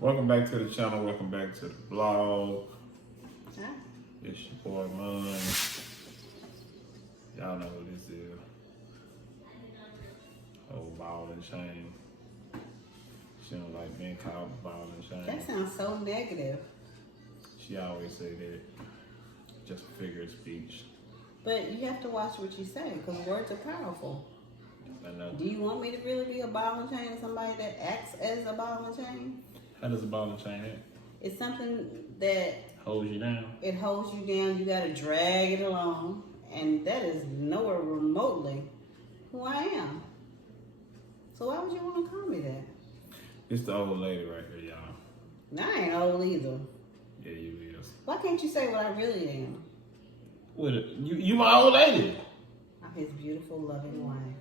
Welcome back to the channel. Welcome back to the vlog. Huh? It's your boy Mon. Y'all know who this is. Oh, ball and chain. She don't like being called ball and chain. That sounds so negative. She always say that. Just a figure of speech. But you have to watch what you say because words are powerful. I know. Do you want me to really be a ball and chain, somebody that acts as a ball and chain? How does a ball and chain act? It's something that Holds you down. it holds you down. You got to drag it along. And that is nowhere remotely who I am. So why would you want to call me that? It's the old lady right here, y'all. Now, I ain't old either. Yeah, you is. Why can't you say what I really am? What? You my old lady. I'm his beautiful, loving wife.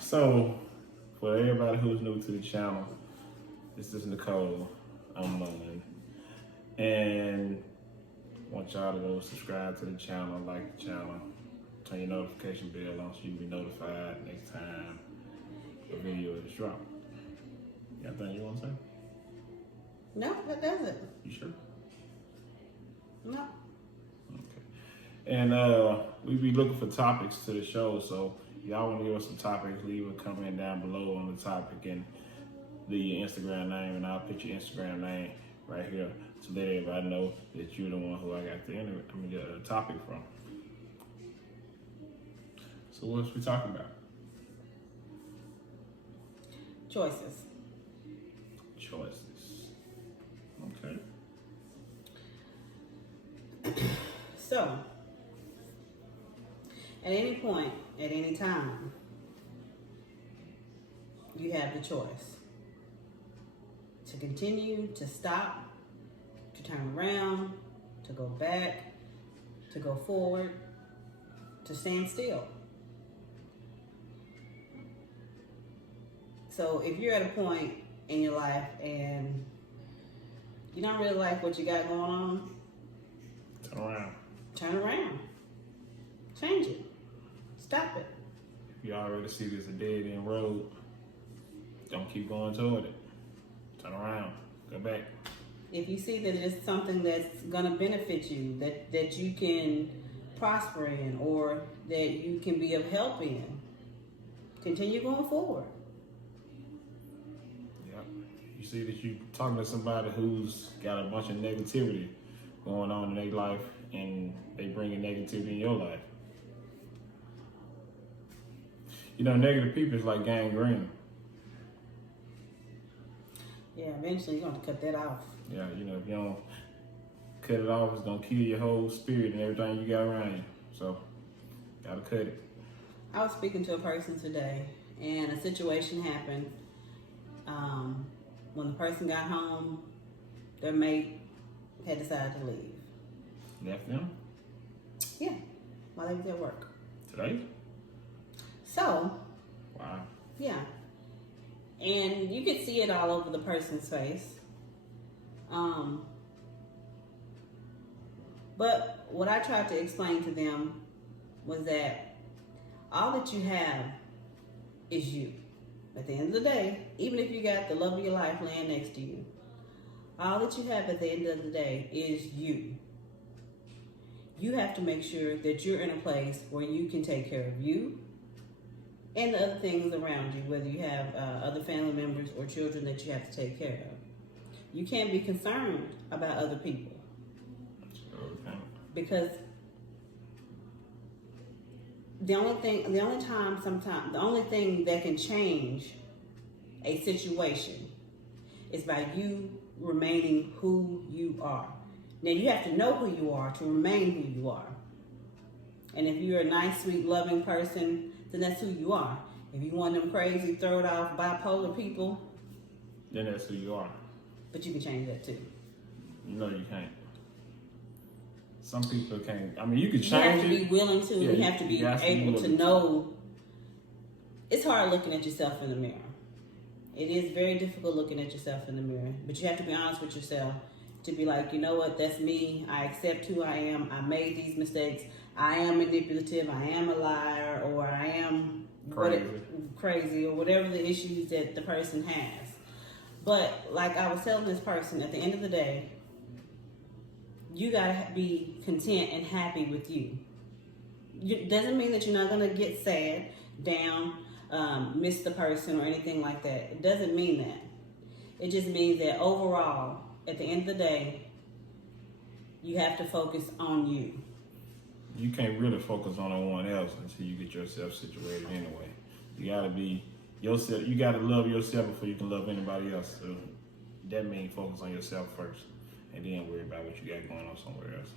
So, for everybody who's new to the channel, this is Nicole. I'm Mon. And I want y'all to go subscribe to the channel, like the channel, turn your notification bell on so you'll be notified next time a video is dropped. You got anything you want to say? No, that doesn't. You sure? No. Okay. And we be looking for topics to the show, so y'all want to give us some topics, leave a comment down below on the topic and leave your Instagram name, and I'll put your Instagram name right here to let everybody know that you're the one who I got the topic from. So what's we talking about? Choices. Choices. Okay. So, at any point, at any time, you have the choice to continue, to stop, to turn around, to go back, to go forward, to stand still. So if you're at a point in your life and you don't really like what you got going on, Turn around. turn around. Change it. Stop it. If you already see this a dead end road, don't keep going toward it. Turn around. Go back. If you see that it's something that's going to benefit you, that you can prosper in, or that you can be of help in, continue going forward. Yep. You see that you talking to somebody who's got a bunch of negativity going on in their life, and they bringing negativity in your life. You know, negative people is like gangrene. Yeah, eventually you're going to cut that off. Yeah, you know, if you don't cut it off, it's gonna kill your whole spirit and everything you got around you. So, gotta cut it. I was speaking to a person today, and a situation happened. When the person got home, their mate had decided to leave. Left them Yeah, while they was at work. today? So, Wow. yeah. And you could see it all over the person's face. But what I tried to explain to them was that all that you have is you. At the end of the day, even if you got the love of your life laying next to you, all that you have at the end of the day is you. You have to make sure that you're in a place where you can take care of you and the other things around you, whether you have other family members or children that you have to take care of. You can't be concerned about other people. Okay. Because the only thing that can change a situation is by you remaining who you are. Now you have to know who you are to remain who you are. And if you're a nice, sweet, loving person, then that's who you are. If you want them crazy, throw it off, bipolar people, Then that's who you are. but you can change that too. You know you can't. Some people can't. I mean, you can You have change to be it. willing to. Yeah, you have to be you have to be able to willing. know. It's hard looking at yourself in the mirror. It is very difficult looking at yourself in the mirror. But you have to be honest with yourself to be like, you know what, that's me. I accept who I am. I made these mistakes. I am manipulative. I am a liar. Or I am crazy or whatever the issues that the person has. But like I was telling this person, at the end of the day, you gotta be content and happy with you. Doesn't mean that you're not gonna get sad, down, miss the person or anything like that. It doesn't mean that. It just means that overall, at the end of the day, you have to focus on you. You can't really focus on anyone else until you get yourself situated anyway. You gotta be yourself. You gotta love yourself before you can love anybody else. So that means focus on yourself first, and then worry about what you got going on somewhere else.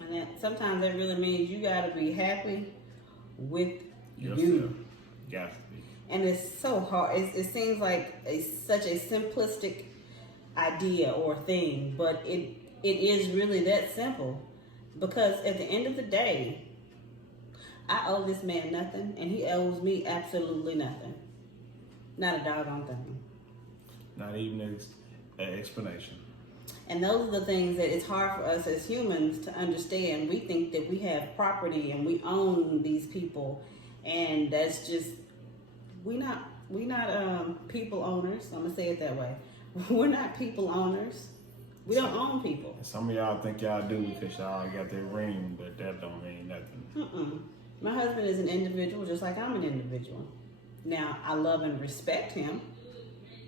And that sometimes that really means you gotta be happy with Yourself. you. Got to be. And it's so hard. It seems like such a simplistic idea or thing, but it is really that simple. Because at the end of the day, I owe this man nothing, and he owes me absolutely nothing. Not a doggone thing. Not even an explanation. And those are the things that it's hard for us as humans to understand. We think that we have property and we own these people, and that's just we not people owners. I'm gonna say it that way. We're not people owners. We don't own people. Some of y'all think y'all do because y'all got their ring, but that don't mean nothing. My husband is an individual just like I'm an individual. Now, I love and respect him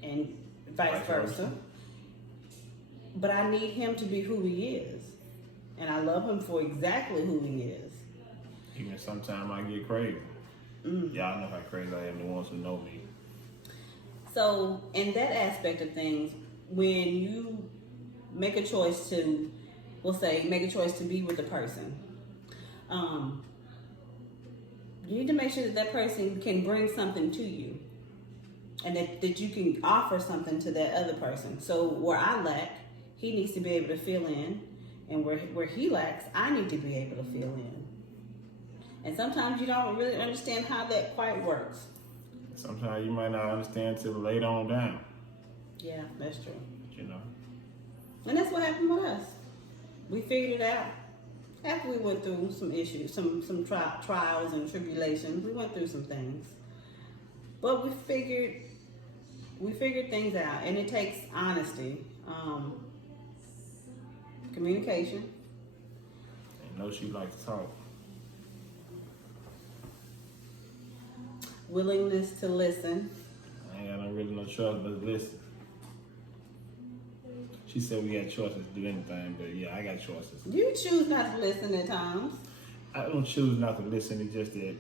and vice versa. But I need him to be who he is. And I love him for exactly who he is. Even sometimes I get crazy. Y'all know how crazy I am, the ones who know me. So, in that aspect of things, when you make a choice to, make a choice to be with a person, you need to make sure that that person can bring something to you and that you can offer something to that other person. So where I lack, he needs to be able to fill in, and where he lacks, I need to be able to fill in. And sometimes you don't really understand how that quite works. Sometimes you might not understand till later on down. Yeah, that's true. You know. And that's what happened with us. We figured it out after we went through some issues, some trials and tribulations. We went through some things, but we figured things out, and it takes honesty, communication. And know she likes to talk. Willingness to listen. I ain't got no choice but to listen. She said we got choices to do anything, but yeah, I got choices. You choose not to listen at times. I don't choose not to listen. It's just that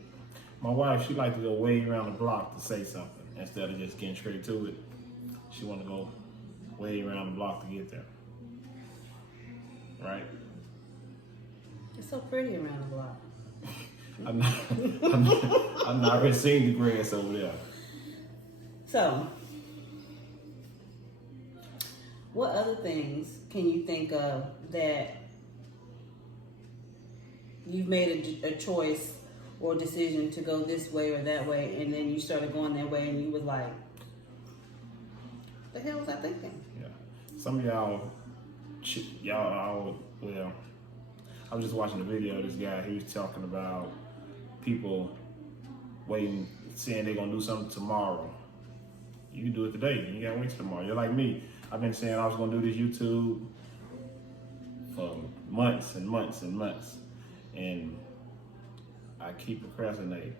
my wife, she like to go way around the block to say something instead of just getting straight to it. She want to go way around the block to get there. Right? It's so pretty around the block. I'm not really seeing the grass over there. So, what other things can you think of that you've made a choice or decision to go this way or that way, and then you started going that way, and you was like, "The hell was I thinking?" Yeah. Some of y'all, well, I was just watching a video of this guy. He was talking about people waiting, saying they're gonna do something tomorrow. You can do it today. You gotta wait till tomorrow. You're like me. I've been saying I was gonna do this YouTube for months and months and months, and I keep procrastinating.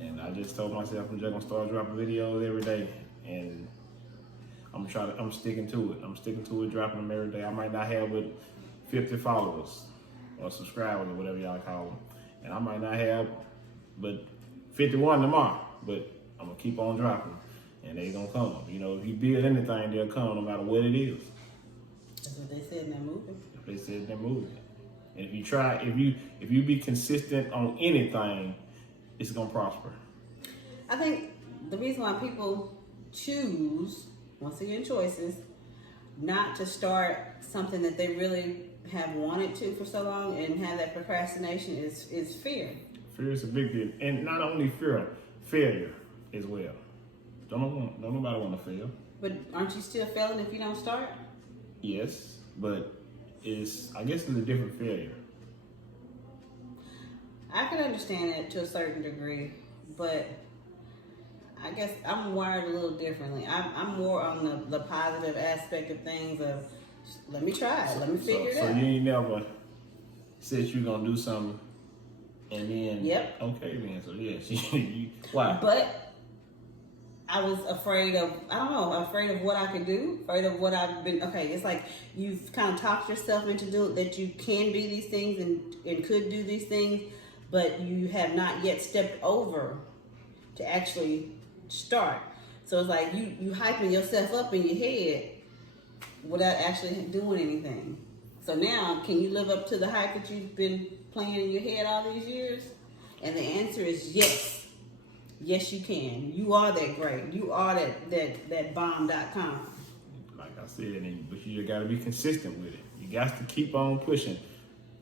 And I just told myself I'm just gonna start dropping videos every day, and I'm sticking to it. I'm sticking to it, dropping them every day. I might not have but 50 followers or subscribers or whatever y'all call them, and I might not have but 51 tomorrow. But I'm gonna keep on dropping them, and they gonna come. You know, if you build anything, they'll come no matter what it is. That's what they said in that movie. They said in that movie. And if you try, if you be consistent on anything, it's gonna prosper. I think the reason why people choose, once again, choices, not to start something that they really have wanted to for so long and have that procrastination is fear. Fear is a big deal, and not only fear, failure as well. Don't nobody want to fail. But aren't you still failing if you don't start? Yes, but I guess it's a different failure. I can understand it to a certain degree, but I guess I'm wired a little differently. I'm more on the positive aspect of things of, let me try it, let me figure it So out. you ain't never said you're going to do something and then, Yep. okay then, so yeah, why? But I was afraid of, I don't know, afraid of what I could do, afraid of what I've been, okay, it's like you've kind of talked yourself into that you can be these things and could do these things, but you have not yet stepped over to actually start. So it's like you hyping yourself up in your head without actually doing anything. So now, can you live up to the hype that you've been playing in your head all these years? And the answer is yes. Yes, you can. You are that great. You are that bomb.com. Like I said, but you got to be consistent with it. You got to keep on pushing.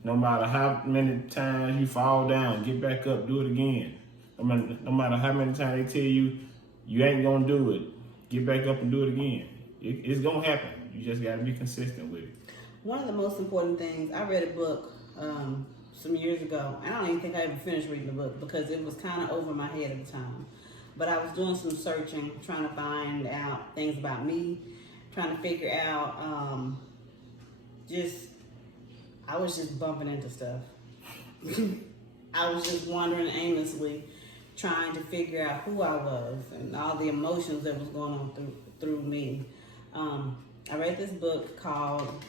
No matter how many times you fall down, get back up, do it again. No matter how many times they tell you you ain't gonna do it, get back up and do it again. It's gonna happen. You just gotta be consistent with it. One of the most important things, I read a book some years ago, and I don't even think I ever finished reading the book because it was kind of over my head at the time. But I was doing some searching, trying to find out things about me, trying to figure out I was just bumping into stuff. I was just wandering aimlessly, trying to figure out who I was and all the emotions that was going on through me. I read this book called,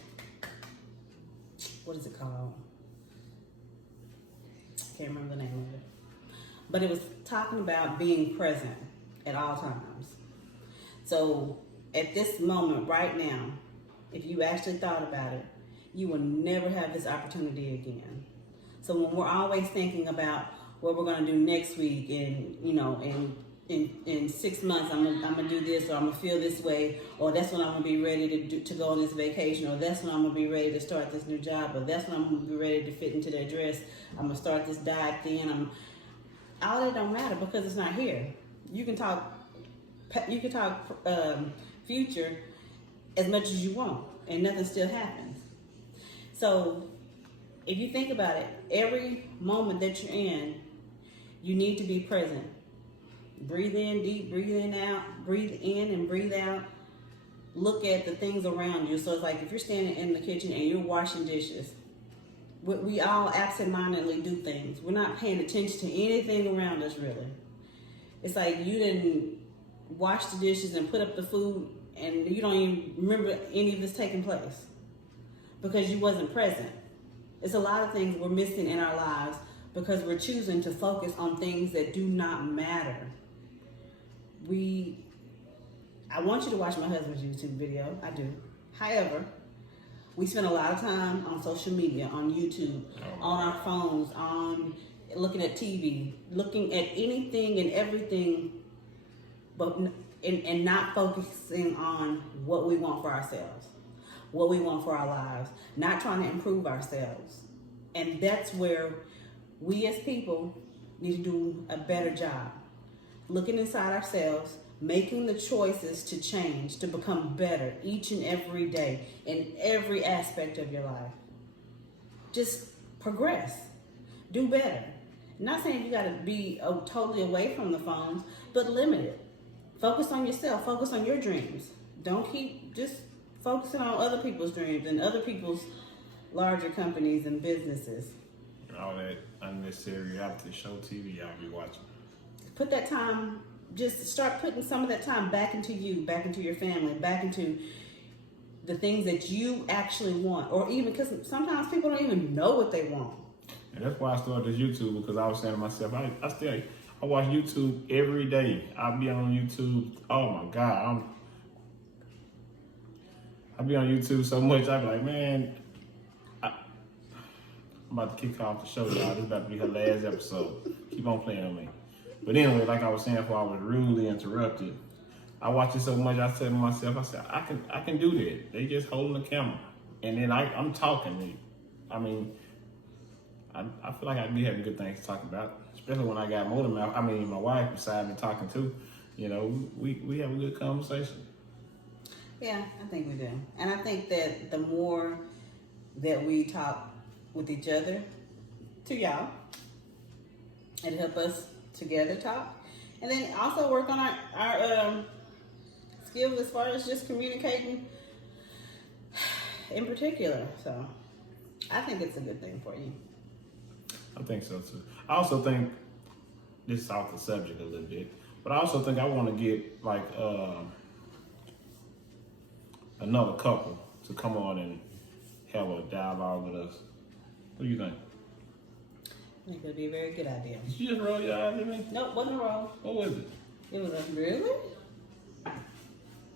what is it called? Can't remember the name of it. But it was talking about being present at all times. So at this moment right now, if you actually thought about it, you will never have this opportunity again. So when we're always thinking about what we're going to do next week and, in 6 months I'm gonna do this, or I'm gonna feel this way, or that's when I'm gonna be ready to go on this vacation, or that's when I'm gonna be ready to start this new job, or that's when I'm gonna be ready to fit into that dress, I'm gonna start this diet then. All that don't matter because it's not here. You can talk future as much as you want, and nothing still happens. So if you think about it, every moment that you're in, you need to be present. Breathe in deep, breathe in and breathe out. Look at the things around you. So it's like if you're standing in the kitchen and you're washing dishes, we all absentmindedly do things. We're not paying attention to anything around us really. It's like you didn't wash the dishes and put up the food and you don't even remember any of this taking place because you wasn't present. It's a lot of things we're missing in our lives because we're choosing to focus on things that do not matter. I want you to watch my husband's YouTube video. I do. However, we spend a lot of time on social media, on YouTube, on our phones, on looking at TV, looking at anything and everything, but and not focusing on what we want for ourselves, what we want for our lives, not trying to improve ourselves. And that's where we as people need to do a better job. Looking inside ourselves, making the choices to change, to become better each and every day in every aspect of your life. Just progress. Do better. Not saying you got to be totally away from the phones, but limit it. Focus on yourself. Focus on your dreams. Don't keep just focusing on other people's dreams and other people's larger companies and businesses. All that unnecessary reality show TV y'all be watching. Put that time, just start putting some of that time back into you, back into your family, back into the things that you actually want. Or even, because sometimes people don't even know what they want. And that's why I started this YouTube, because I was saying to myself, I watch YouTube every day. I'll be on YouTube. Oh my God. I'll be on YouTube so much, I'll be like, man, I'm about to kick off the show, y'all. This is about to be her last episode. Keep on playing on me. But anyway, like I was saying before I was rudely interrupted, I watch it so much, I said to myself, I can do that. They just holding the camera. And then I'm talking. I mean, I feel like I'd be having good things to talk about, especially when I got my wife beside me talking too. You know, we have a good conversation. Yeah, I think we do. And I think that the more that we talk with each other, to y'all, it help us together talk, and then also work on our skills as far as just communicating in particular. So I think it's a good thing for you. I think so too. I also think this is off the subject a little bit, but I also think I want to get like another couple to come on and have a dialogue with us. What do you think? I think it would be a very good idea. Did you just roll your eyes at me? Nope, wasn't wrong. What was it? It was a really?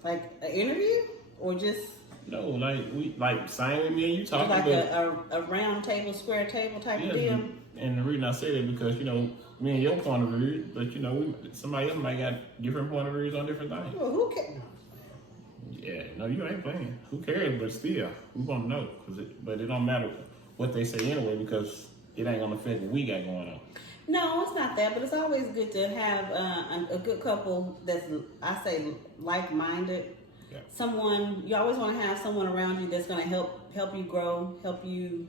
Like an interview? Or just No, like same with me and you talking like about a round table, square table type of yeah, deal? and the reason I say that because me and your point of view, but somebody else might got different point of views on different things. Well, who cares? Yeah, no, you ain't playing. Who cares? But still, we gonna know. But it don't matter what they say anyway because it ain't gonna affect what we got going on. No, it's not that, but it's always good to have a good couple that's, I say, like-minded. Yeah. Someone, you always want to have someone around you that's going to help you grow, help you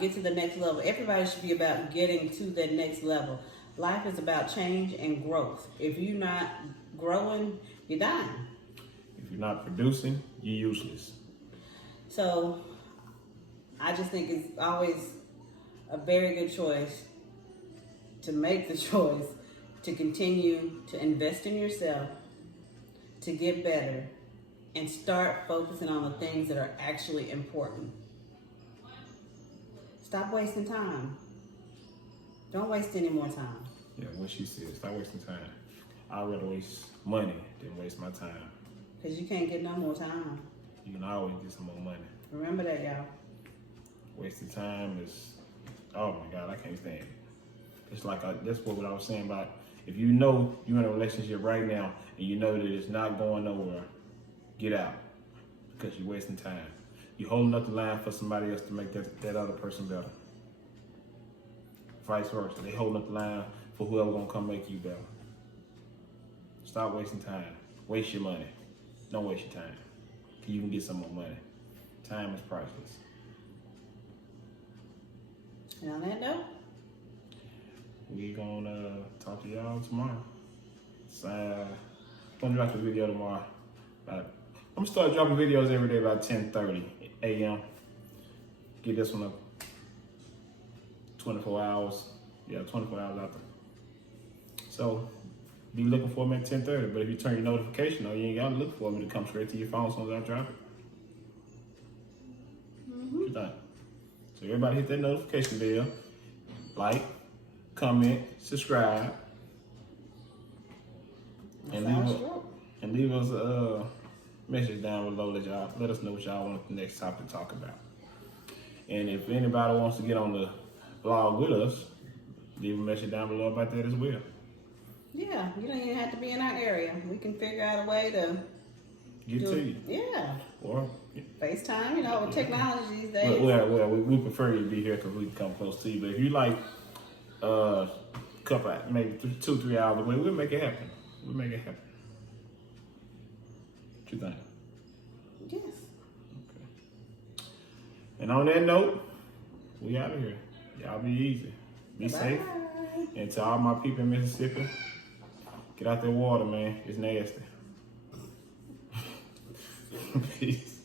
get to the next level. Everybody should be about getting to that next level. Life is about change and growth. If you're not growing, you're dying. If you're not producing, you're useless. So I just think it's always a very good choice to make the choice to continue to invest in yourself, to get better, and start focusing on the things that are actually important. Stop wasting time. Don't waste any more time. Yeah, what she said, stop wasting time. I'd rather waste money than waste my time. Because you can't get no more time. You can always get some more money. Remember that, y'all. Wasting time is, oh my God, I can't stand it. It's like, that's what I was saying about, if you know you're in a relationship right now and you know that it's not going nowhere, get out because you're wasting time. You're holding up the line for somebody else to make that other person better. Vice versa. They holding up the line for whoever gonna come make you better. Stop wasting time. Waste your money. Don't waste your time. You can get some more money. Time is priceless. And on that note, We gonna talk to y'all tomorrow. So, I'm gonna drop the video tomorrow. I'm gonna start dropping videos every day about 10:30 a.m. Get this one up 24 hours. Yeah, 24 hours after. So, be looking for me at 10:30. But if you turn your notification on, you ain't gotta look for me to come straight to your phone as soon as I drop it. What you think? So everybody hit that notification bell. Like, comment, subscribe, and leave us a message down below. Let us know what y'all want the next topic to talk about. And if anybody wants to get on the blog with us, leave a message down below about that as well. Yeah, you don't even have to be in our area. We can figure out a way to Get to you. Yeah. Or FaceTime, with technology these days. well, we prefer you to be here because we can come close to you. But if you like couple, maybe 2-3 hours away, we'll make it happen. We'll make it happen. What you think? Yes. Okay. And on that note, we out of here. Y'all be easy. Be safe. And to all my people in Mississippi, get out that water, man. It's nasty. Peace.